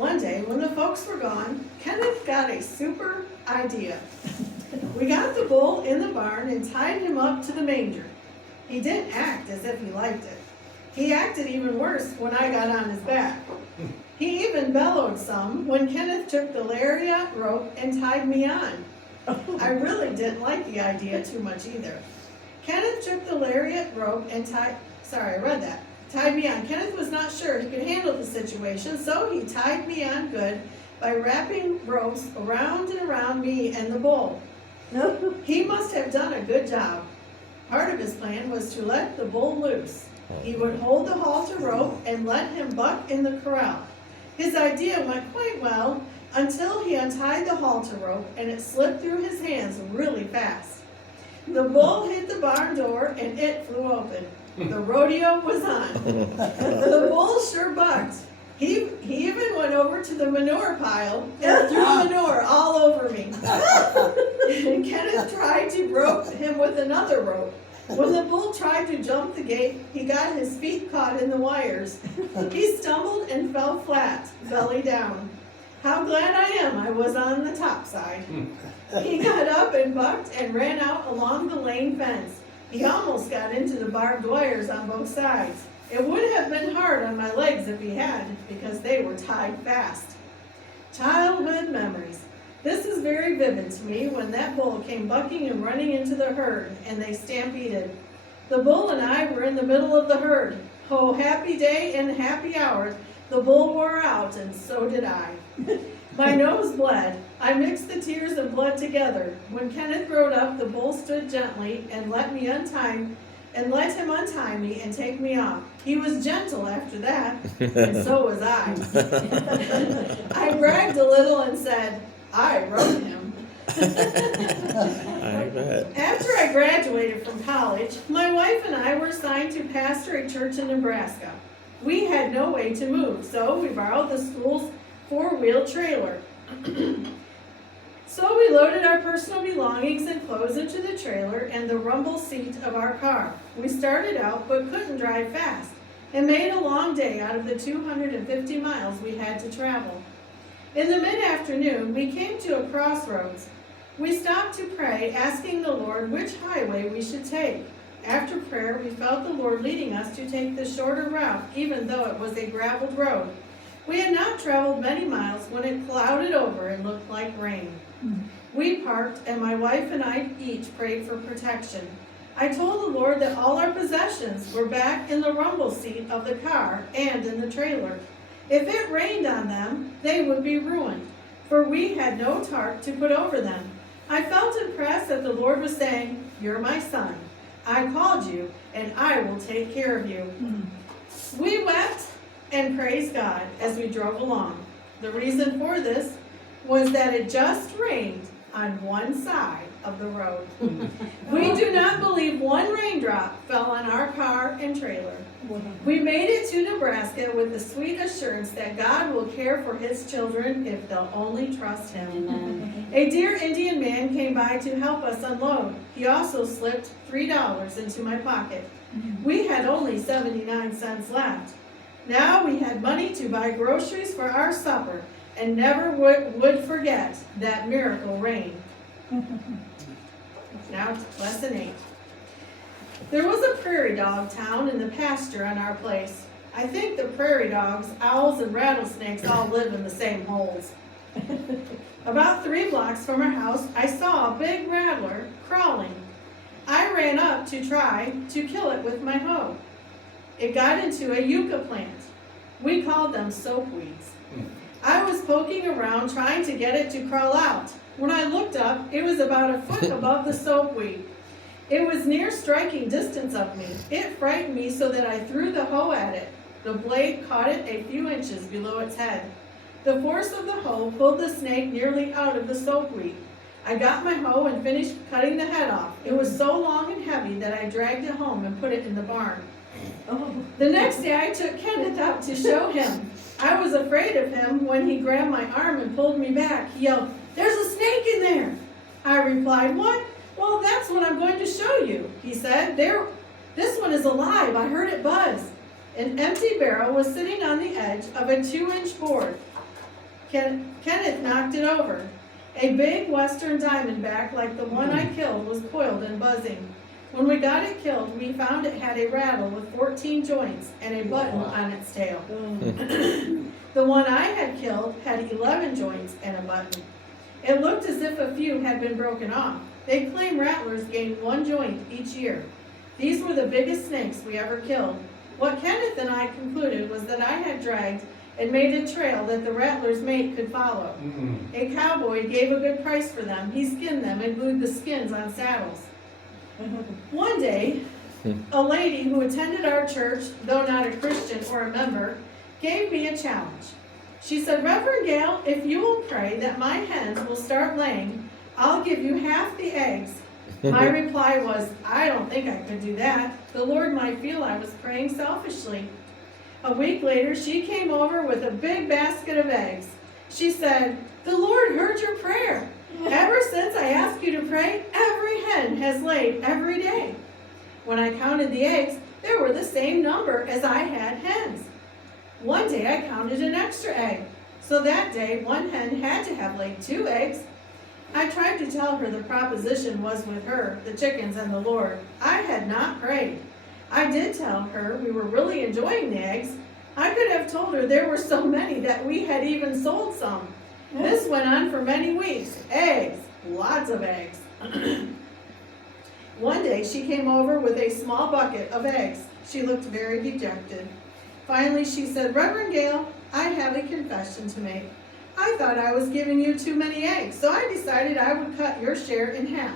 One day, when the folks were gone, Kenneth got a super idea. We got the bull in the barn and tied him up to the manger. He didn't act as if he liked it. He acted even worse when I got on his back. He even bellowed some when Kenneth took the lariat rope and tied me on. I really didn't like the idea too much either. Kenneth took the lariat rope and tied me on. Kenneth was not sure he could handle the situation, so he tied me on good by wrapping ropes around and around me and the bull. He must have done a good job. Part of his plan was to let the bull loose. He would hold the halter rope and let him buck in the corral. His idea went quite well until he untied the halter rope and it slipped through his hands really fast. The bull hit the barn door and it flew open. The rodeo was on. The bull sure bucked. He even went over to the manure pile and threw manure all over me. And Kenneth tried to rope him with another rope. When the bull tried to jump the gate, he got his feet caught in the wires. He stumbled and fell flat, belly down. How glad I am I was on the top side. He got up and bucked and ran out along the lane fence. He almost got into the barbed wires on both sides. It would have been hard on my legs if he had, because they were tied fast. Childhood memories. This is very vivid to me when that bull came bucking and running into the herd, and they stampeded. The bull and I were in the middle of the herd. Oh, happy day and happy hour. The bull wore out, and so did I. My nose bled. I mixed the tears and blood together. When Kenneth rode up, the bull stood gently and let him untie me and take me off. He was gentle after that, and so was I. I bragged a little and said, I rode him. I bet. After I graduated from college, my wife and I were assigned to pastor a church in Nebraska. We had no way to move, so we borrowed the school's four-wheel trailer. So we loaded our personal belongings and clothes into the trailer and the rumble seat of our car. We started out but couldn't drive fast and made a long day out of the 250 miles we had to travel. In the mid-afternoon, we came to a crossroads. We stopped to pray, asking the Lord which highway we should take. After prayer, we felt the Lord leading us to take the shorter route, even though it was a graveled road. We had not traveled many miles when it clouded over and looked like rain. We parked, and my wife and I each prayed for protection. I told the Lord that all our possessions were back in the rumble seat of the car and in the trailer. If it rained on them, they would be ruined, for we had no tarp to put over them. I felt impressed that the Lord was saying, "You're my son. I called you, and I will take care of you." We wept and praised God as we drove along. The reason for this was that it just rained on one side of the road. We do not believe one raindrop fell on our car and trailer. We made it to Nebraska with the sweet assurance that God will care for his children if they'll only trust him. Amen. A dear Indian man came by to help us unload. He also slipped $3 into my pocket. We had only 79 cents left. Now we had money to buy groceries for our supper and never would forget that miracle rain. Now, lesson 8. There was a prairie dog town in the pasture on our place. I think the prairie dogs, owls, and rattlesnakes all live in the same holes. About 3 blocks from our house, I saw a big rattler crawling. I ran up to try to kill it with my hoe. It got into a yucca plant. We called them soapweeds. I was poking around trying to get it to crawl out. When I looked up, it was about a foot above the soapweed. It was near striking distance of me. It frightened me so that I threw the hoe at it. The blade caught it a few inches below its head. The force of the hoe pulled the snake nearly out of the soapweed. I got my hoe and finished cutting the head off. It was so long and heavy that I dragged it home and put it in the barn. The next day I took Kenneth out to show him. I was afraid of him when he grabbed my arm and pulled me back. He yelled, "There's a snake in there!" I replied, "What? Well, that's what I'm going to show you," he said. This one is alive. I heard it buzz. An empty barrel was sitting on the edge of a 2-inch board. Kenneth knocked it over. A big western diamondback like the one I killed was coiled and buzzing. When we got it killed, we found it had a rattle with 14 joints and a button on its tail. The one I had killed had 11 joints and a button. It looked as if a few had been broken off. They claim rattlers gain 1 joint each year. These were the biggest snakes we ever killed. What Kenneth and I concluded was that I had dragged and made a trail that the rattler's mate could follow. A cowboy gave a good price for them. He skinned them and glued the skins on saddles. One day, a lady who attended our church, though not a Christian or a member, gave me a challenge. She said, Reverend Gail, if you will pray that my hens will start laying, I'll give you half the eggs. My reply was, I don't think I could do that. The Lord might feel I was praying selfishly. A week later, she came over with a big basket of eggs. She said, the Lord heard your prayer. Ever since I asked you to pray, every hen has laid every day. When I counted the eggs, there were the same number as I had hens. One day I counted an extra egg. So that day, one hen had to have laid 2 eggs. I tried to tell her the proposition was with her, the chickens, and the Lord. I had not prayed. I did tell her we were really enjoying the eggs. I could have told her there were so many that we had even sold some. This went on for many weeks. Eggs, lots of eggs. One day she came over with a small bucket of eggs. She looked very dejected. Finally she said, Reverend Gail, I have a confession to make. I thought I was giving you too many eggs, so I decided I would cut your share in half.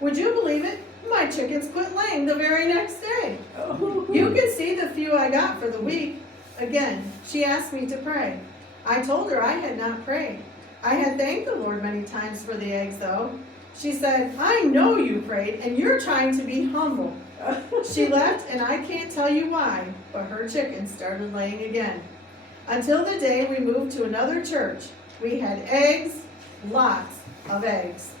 Would you believe it? My chickens quit laying the very next day. You can see the few I got for the week. Again, she asked me to pray. I told her I had not prayed. I had thanked the Lord many times for the eggs, though. She said, I know you prayed, and you're trying to be humble. She left, and I can't tell you why, but her chickens started laying again. Until the day we moved to another church, we had eggs, lots of eggs.